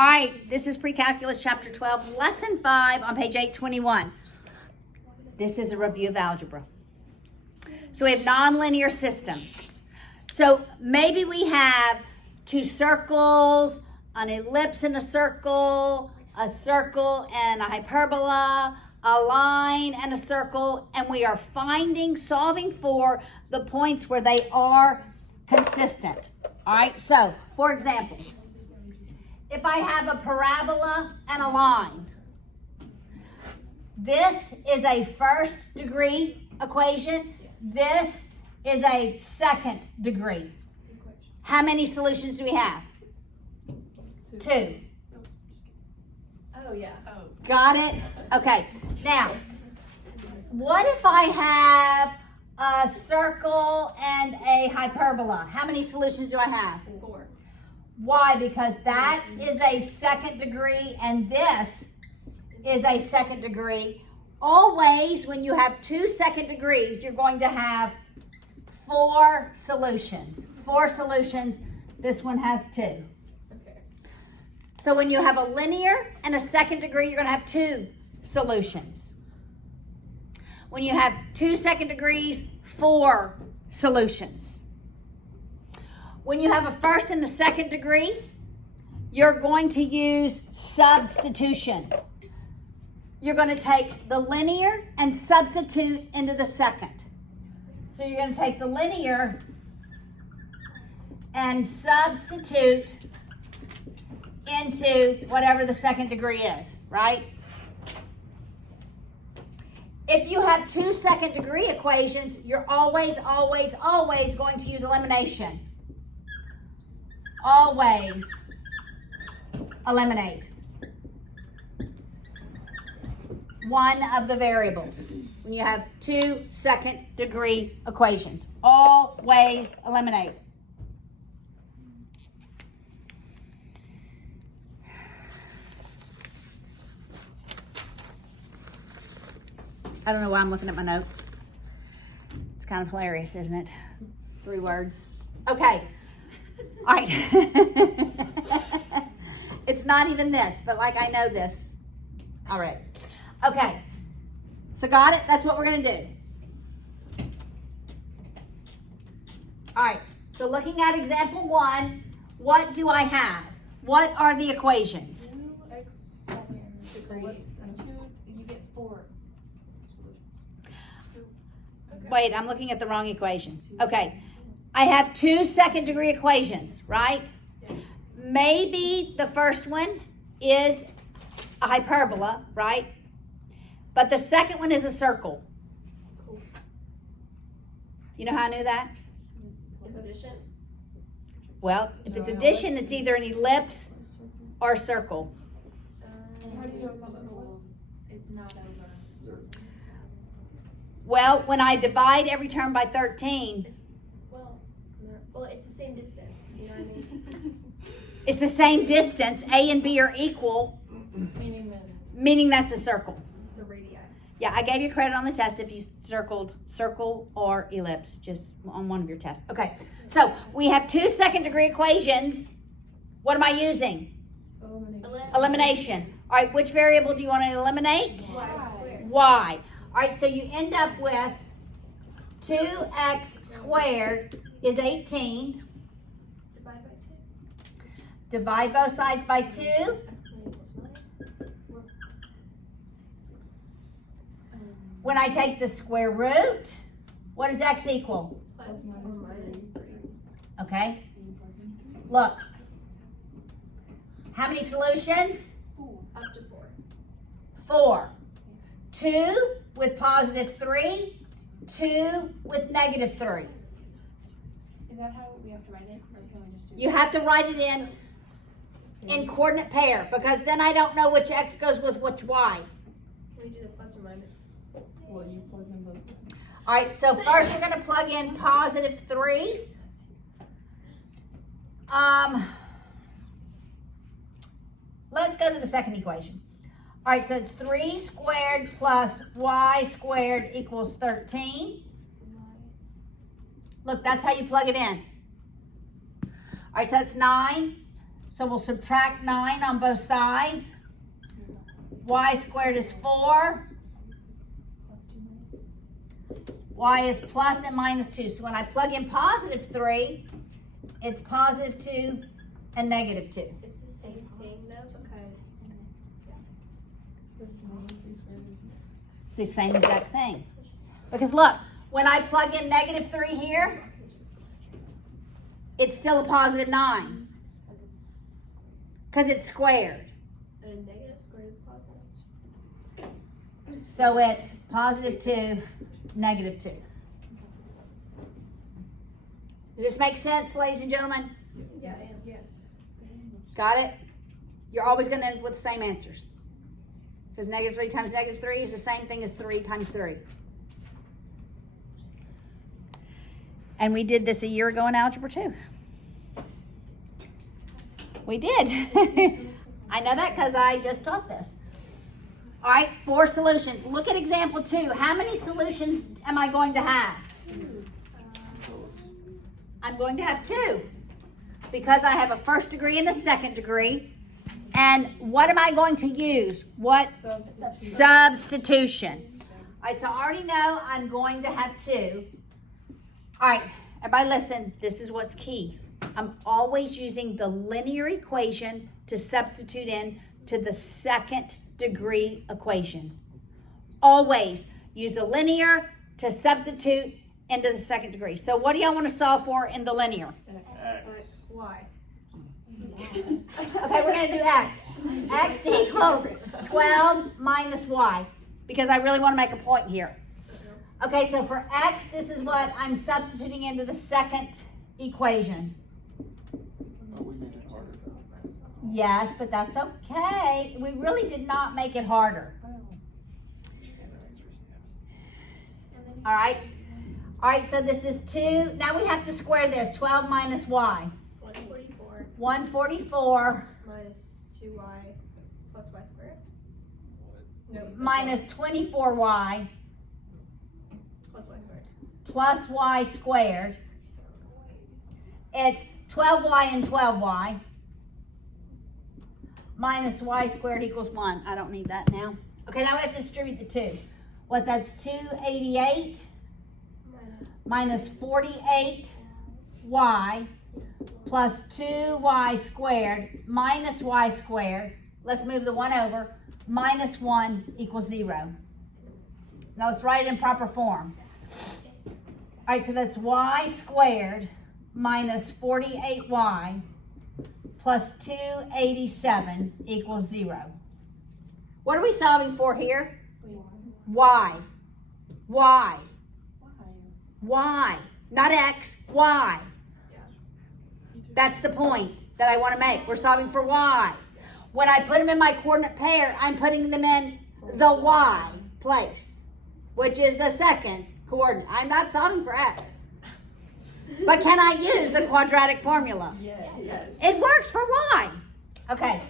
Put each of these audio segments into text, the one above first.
All right, this is Precalculus chapter 12, lesson 5 on page 821. This is a review of algebra. So we have nonlinear systems. So maybe we have two circles, an ellipse and a circle and a hyperbola, a line and a circle, and we are solving for the points where they are consistent. All right, so for example, if I have a parabola and a line, this is a first degree equation. This is a second degree. How many solutions do we have? Two. Oh, yeah. Oh. Got it? Okay. Now, what if I have a circle and a hyperbola? How many solutions do I have? 4. Why? Because that is a second degree and this is a second degree. Always, when you have two second degrees, you're going to have 4 solutions. 4 solutions. This one has 2. Okay. So when you have a linear and a second degree, you're going to have 2 solutions. When you have 2 second degrees, 4 solutions. When you have a first and a second degree, you're going to use substitution. You're going to take the linear and substitute into the second. So you're going to take the linear and substitute into whatever the second degree is, right? If you have 2 second degree equations, you're always going to use elimination. Always eliminate one of the variables when you have 2 second degree equations. Always eliminate. I don't know why I'm looking at my notes. It's kind of hilarious, isn't it? 3 words. Okay. All right. It's not even this, but like I know this already. Okay. So got it? That's what we're going to do. All right. So looking at example 1, what do I have? What are the equations? 2x degrees and 2, you get 4 solutions. Okay. Wait, I'm looking at the wrong equation. Okay. I have 2 second degree equations, right? Yes. Maybe the first one is a hyperbola, right? But the second one is a circle. Cool. You know how I knew that? It's addition. Well, if it's addition, it's either an ellipse or a circle. How do you know it's not over? It's not over. Well, when I divide every term by 13, Well, it's the same distance. You know what I mean? it's the same distance. A and B are equal, meaning that's a circle. The radii. Yeah, I gave you credit on the test if you circled circle or ellipse, just on one of your tests. Okay, so we have 2 second degree equations. What am I using? Elimination. All right, which variable do you want to eliminate? Y squared. Y. All right, so you end up with 2x squared is 18. Divide by 2. Divide both sides by 2. When I take the square root, what does x equal? Plus or minus 3. Okay. Look. How many solutions? Up to 4. 4. 2 with positive 3. 2 with negative 3. Is that how we have to write it? Or can we just do You have to write it in coordinate pair because then I don't know which x goes with which y. Can we do the plus or minus? Well, you plug in both. All right, so first we're going to plug in positive 3. Let's go to the second equation. All right, so it's 3 squared plus y squared equals 13. Look, that's how you plug it in. All right, so that's 9. So we'll subtract 9 on both sides. Y squared is 4. Y is plus and minus 2. So when I plug in positive 3, it's positive 2 and negative 2. It's the same thing though, because It's the same exact thing. Because look, when I plug in negative 3 here, it's still a positive 9. Because it's squared. and a negative squared is positive. So it's positive 2, negative 2. Does this make sense, ladies and gentlemen? Yes. Got it? You're always going to end up with the same answers. Because negative 3 times negative 3 is the same thing as 3 times 3. And we did this a year ago in Algebra 2. We did. I know that because I just taught this. All right, 4 solutions. Look at example 2. How many solutions am I going to have? I'm going to have 2. Because I have a first degree and a second degree. And what am I going to use? What? Substitution. All right, so I already know I'm going to have 2. All right, everybody listen. This is what's key. I'm always using the linear equation to substitute in to the second degree equation. Always use the linear to substitute into the second degree. So what do y'all want to solve for in the linear? Why? Okay, we're going to do x. X equals 12 minus y, because I really want to make a point here. Okay, so for x, this is what I'm substituting into the second equation. Yes, but that's okay. We really did not make it harder. All right. All right, so this is 2. Now we have to square this. 12 minus y. 144 144 minus 2y plus y squared. No. minus 24y Plus y squared. plus y squared. It's 12y and 12y minus y squared equals 1. I don't need that now. Okay, now we have to distribute the 2. What, that's 288 minus 48y plus 2y squared minus y squared. Let's move the 1 over. Minus 1 equals 0. Now let's write it in proper form. All right, so that's y squared minus 48y plus 287 equals 0. What are we solving for here? Y. Y. Y. Not x, y. That's the point that I want to make. We're solving for y. When I put them in my coordinate pair, I'm putting them in the y place, which is the second coordinate. I'm not solving for x. But can I use the quadratic formula? Yes. It works for y. Okay,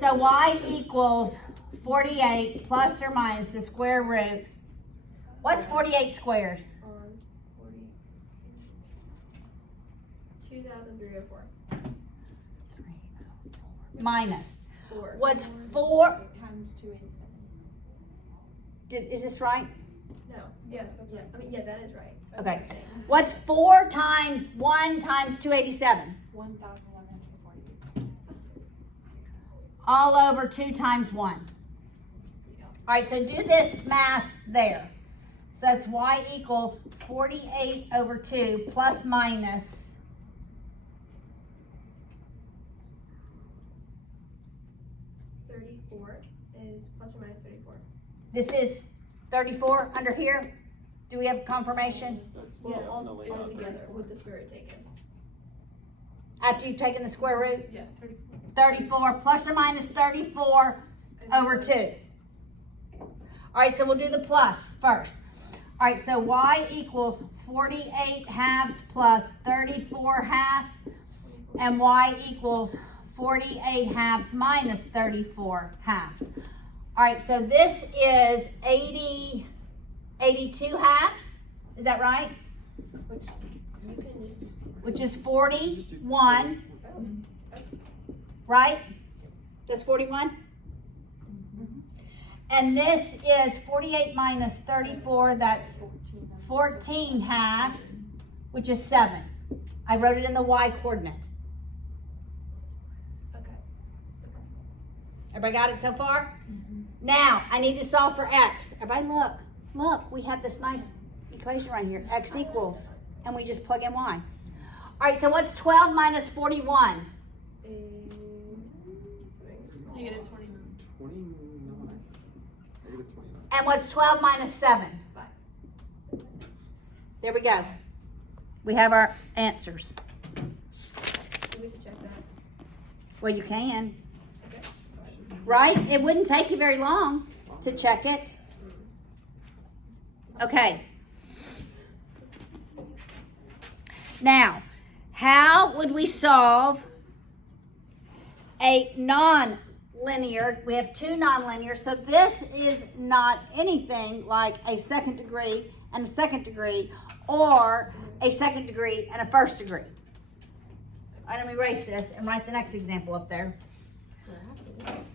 so y equals 48 plus or minus the square root. What's 48 squared? 2,304. Minus. 4. What's 4? Times 287. Is this right? No. Yes. Yeah. I mean, yeah, that is right. Okay. What's 4 times 1 times 287? 1,140. All over 2 times 1. All right, so do this math there. So that's y equals 48 over 2 plus minus 34 is plus or minus 34. this is 34 under here. Do we have confirmation? Yes, all together with the square root taken. After you've taken the square root? Yes. 34 plus or minus 34 over 2. All right, so we'll do the plus first. All right, so y equals 48 halves plus 34 halves, and y equals 48 halves minus 34 halves. All right, so this is 82 halves. Is that right? Which you can just. Which is 41. right? That's 41. And this is 48 minus 34, that's 14 halves, which is 7. I wrote it in the y coordinate. Okay. Everybody got it so far? Now, I need to solve for x. Everybody look. Look, we have this nice equation right here. X equals, and we just plug in y. All right, so what's 12 minus 41? Negative 29. 29. Negative 29. And what's 12 minus 7? 5. There we go. We have our answers. We can check that. Well, you can. Okay. Right? It wouldn't take you very long to check it. Okay. Now, how would we solve a non-linear? We have two non-linear, so this is not anything like a second degree and a second degree, or a second degree and a first degree. All right, let me erase this and write the next example up there.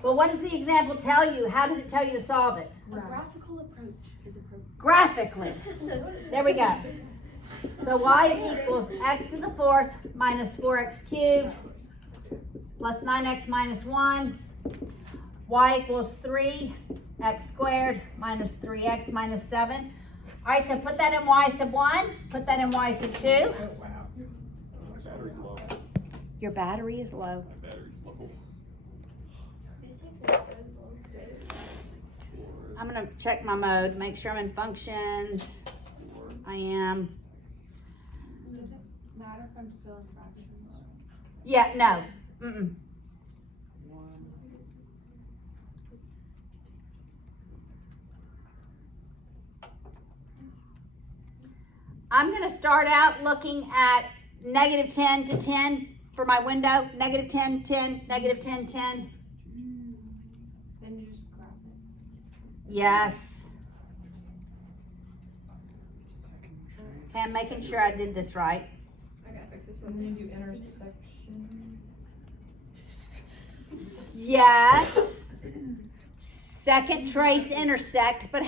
Well, what does the example tell you? How does it tell you to solve it? A graphical approach is appropriate. Graphically. There we go. So y equals x to the 4th minus 4x cubed plus 9x minus 1. Y equals 3x squared minus 3x minus 7. All right, so put that in y sub 1. Put that in y sub 2. Oh, wow. My battery's low. Your battery is low. My battery's low. These things are so long to do. I'm going to check my mode, make sure I'm in functions. I am. Does it matter if I'm still in fractions? Yeah, no. Mm-mm. I'm going to start out looking at negative 10 to 10 for my window. Negative 10, 10, negative 10, 10. Then you just graph it. Yes. Okay, I'm making sure I did this right. I gotta fix this And one. then you do intersection. Yes. Second trace intersect. But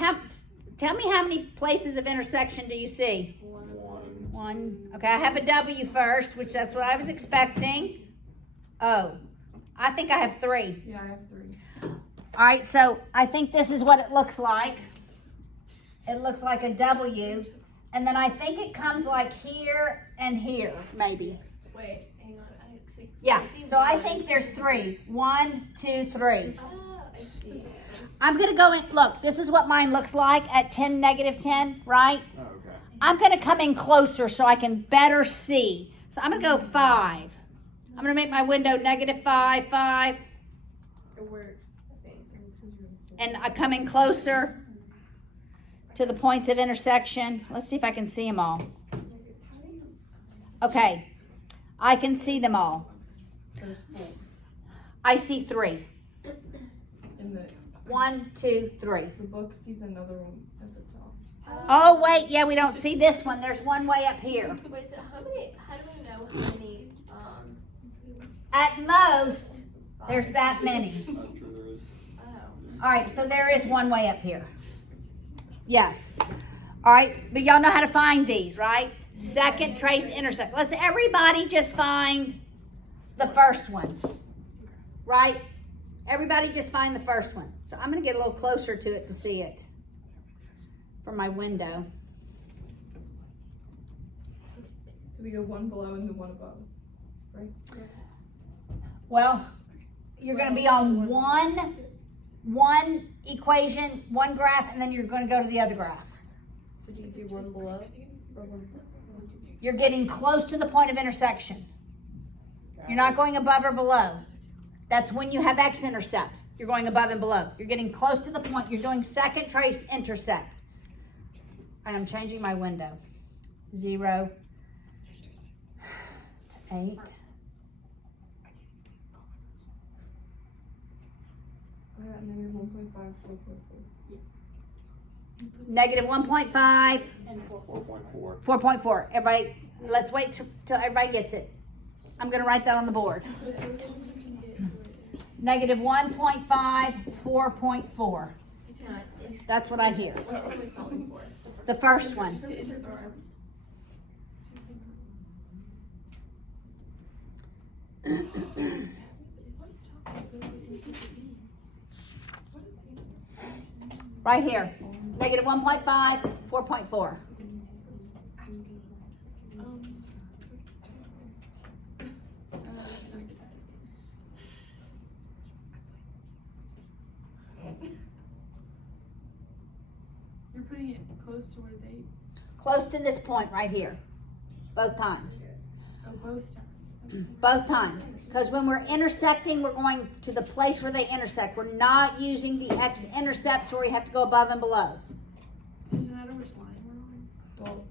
tell me how many places of intersection do you see? One. Okay, I have a W first, which that's what I was expecting. Oh, I think I have 3. Yeah, I have 3. All right, so I think this is what it looks like. It looks like a W. And then I think it comes like here and here, maybe. Wait, hang on. Yeah, see so I one. think there's 3. 1, 2, 3. Ah, I see. I'm going to go in. Look, this is what mine looks like at 10, negative 10, right? Oh, okay. I'm going to come in closer so I can better see. So I'm going to go 5. I'm going to make my window negative 5, 5. It works, I think. And I come in closer to the points of intersection. Let's see if I can see them all. Okay. I can see them all. There's 4 I see 3. in the 1, 2, 3. the book sees another one at the top. Oh, wait. Yeah, we don't see this one. There's one way up here. Wait, so how do we know how many, At most, there's that many. That's true, there is. oh. All right, so there is one way up here. Yes. All right, but y'all know how to find these, right? Second trace intersect. Let's everybody just find the first one, right? Everybody just find the first one. So I'm going to get a little closer to it to see it from my window. So we go one below and then one above, right? Well, you're going to be on one equation, one graph, and then you're going to go to the other graph. So do you do one below or one above? You're getting close to the point of intersection. You're not going above or below. That's when you have x-intercepts. You're going above and below. You're getting close to the point. You're doing second trace intersect. And I'm changing my window. 0, 8. Yeah, and then you're 1.5, 4.4. Negative 1.5, And 4.4. 4.4. Everybody, let's wait till everybody gets it. I'm going to write that on the board. Negative 1.5, 4.4. That's what I hear. What are we solving for? The first one. Right here. Negative 1.5, 4.4. You're putting it close to where they, Close to this point right here. Both times. oh, both times. Both times. Because when we're intersecting, we're going to the place where they intersect. We're not using the x-intercepts where we have to go above and below. Does it matter which line we're on? Well,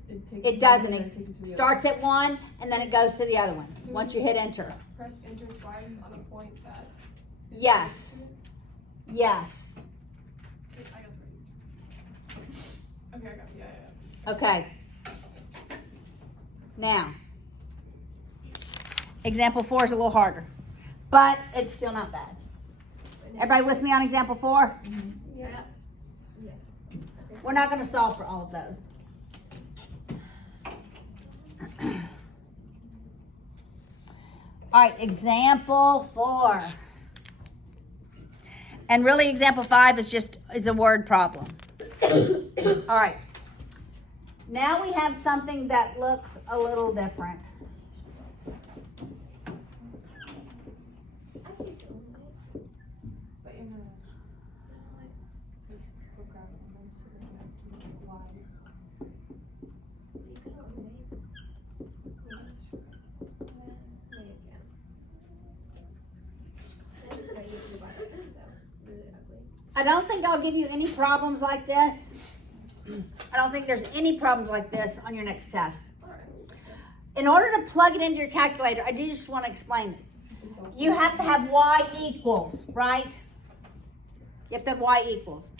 It doesn't. It starts at one and then it goes to the other one once you hit enter. Press enter twice on a point that. is Yes. Yes. Okay, I got the right. Okay, I got, yeah. Okay. Now, example 4 is a little harder, but it's still not bad. Everybody with me on example 4? Yes. Yes. We're not going to solve for all of those. All right, example 4. And really example 5 is a word problem. All right. Now we have something that looks a little different. But you're not. I don't think I'll give you any problems like this. I don't think there's any problems like this on your next test. In order to plug it into your calculator, I do just want to explain it. You have to have y equals, right? You have to have y equals.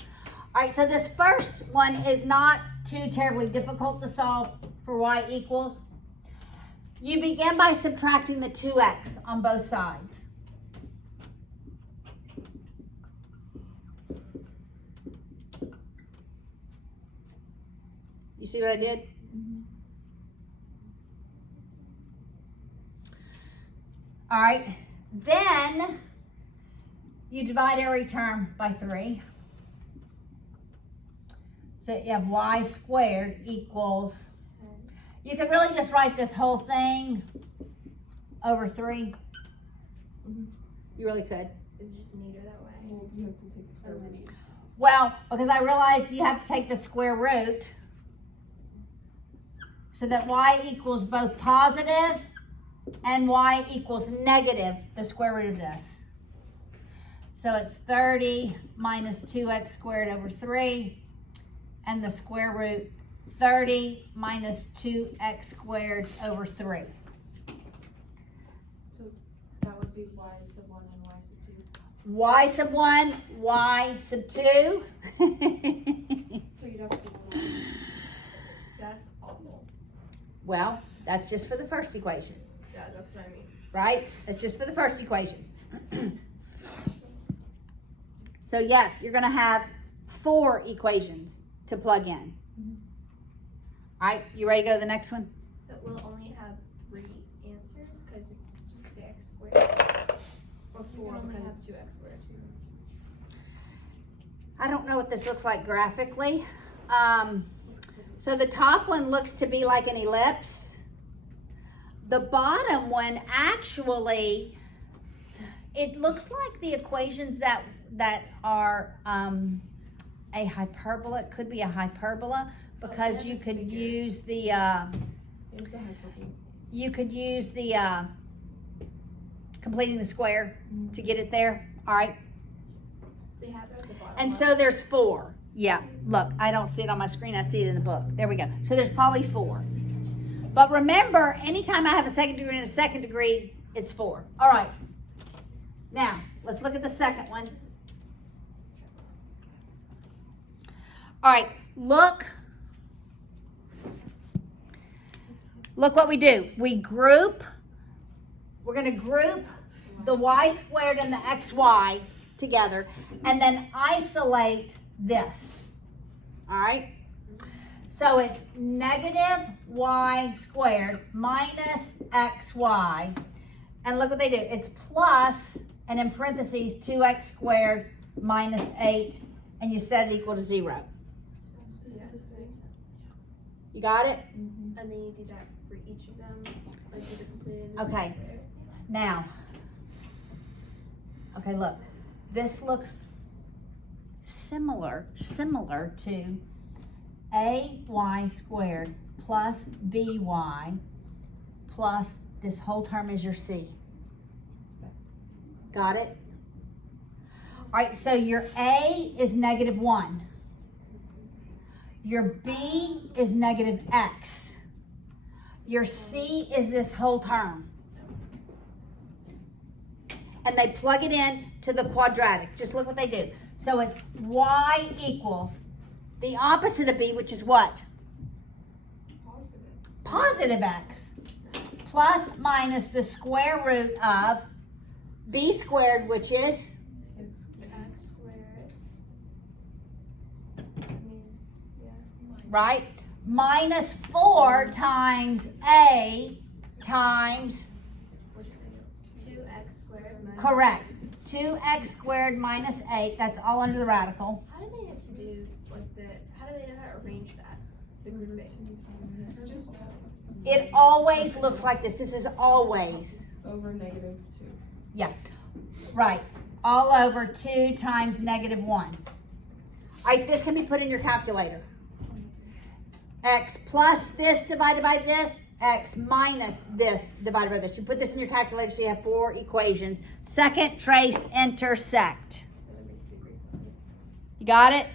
All right, so this first one is not too terribly difficult to solve for y equals. You begin by subtracting the 2x on both sides. You see what I did? All right, then you divide every term by 3. So you have y squared equals, you could really just write this whole thing over 3. You really could. It's just neater that way. Well, you have to take the square root. Well, because I realized you have to take the square root so that y equals both positive and y equals negative the square root of this. So it's 30 minus 2x squared over 3 and the square root 30 minus 2x squared over 3. So that would be y sub 1 and y sub 2. Y sub 1, y sub 2. So you'd have to do one. That's awful. Well, that's just for the first equation, Yeah, that's what I mean. right? That's just for the first equation. So yes, you're going to have 4 equations to plug in. All right, you ready to go to the next one? But we'll only have 3 answers because it's just the x squared. Or 4 because it's 2x squared. I don't know what this looks like graphically. So the top one looks to be like an ellipse. The bottom one actually, it looks like the equations that are a hyperbola. It could be a hyperbola because you could use the It's a hyperbola. you could use the completing the square to get it there. All right. They have it at the bottom. And so there's 4. Yeah, look, I don't see it on my screen. I see it in the book. There we go. So there's probably 4. But remember, anytime I have a second degree and a second degree, it's 4. All right. Now, let's look at the second one. All right, look what we do. We group. We're going to group the y squared and the xy together, and then isolate this. All right? So it's negative y squared minus xy. And look what they do. It's plus, and in parentheses, 2x squared minus 8, and you set it equal to 0. Yes. You got it? And then you do that for each of them, like do the completed. Okay. Now, okay, look. This looks similar to ay squared plus by plus this whole term is your c. Got it? All right, so your a is negative 1. Your b is negative x. Your c is this whole term. And they plug it in to the quadratic. Just look what they do. So it's y equals the opposite of b, which is what? Positive x. Plus minus the square root of b squared, which is? X squared. Right? Minus 4 times a times, What'd you say? 2x squared minus. correct, 2x squared minus 8. That's all under the radical. How do they have to do like the? How do they know how to arrange that? The grouping. It always looks like this. This is always. Over negative 2. Yeah, right. All over 2 times negative 1. All right, this can be put in your calculator. X plus this divided by this, x minus this divided by this. You put this in your calculator so you have 4 equations. Second, trace, intersect. You got it?